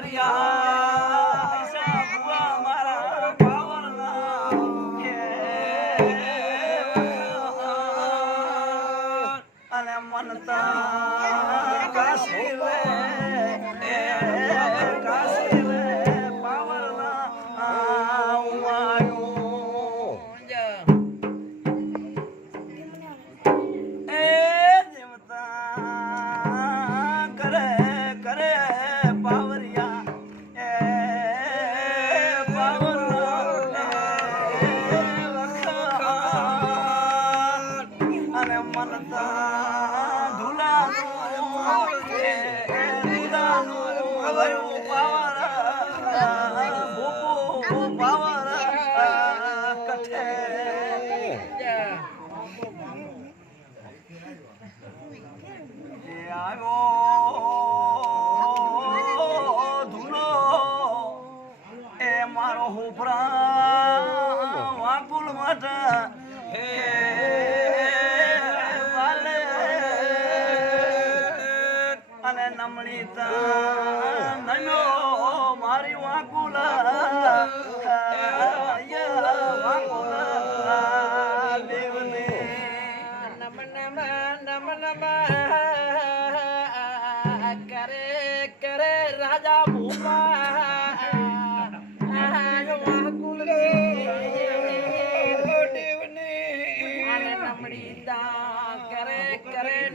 阿里啊。ધુલાનું ધુલાનું અને નનો મારી વાકુલ વાકુલ દેવને. નમ નમ નમ નમ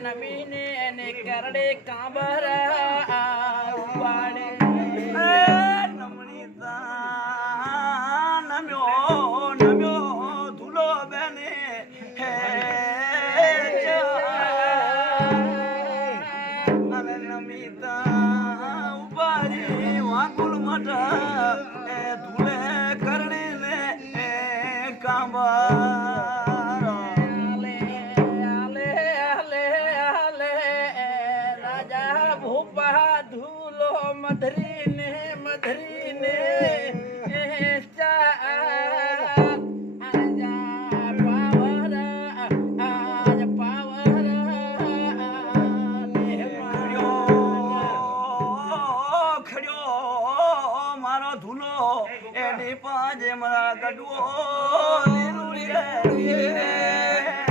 કરે એને કરડે કાંબર ઉપાડે નમ્યો નમ્યો ધૂલો બેને હે નમિતા ઉપારી વાકુલ મઠ ધૂલે કરણી ને એ ભૂપા ધૂલો મધરી ને મધરી ને એની પાંજે મારા ગડવો નીરુડી રે.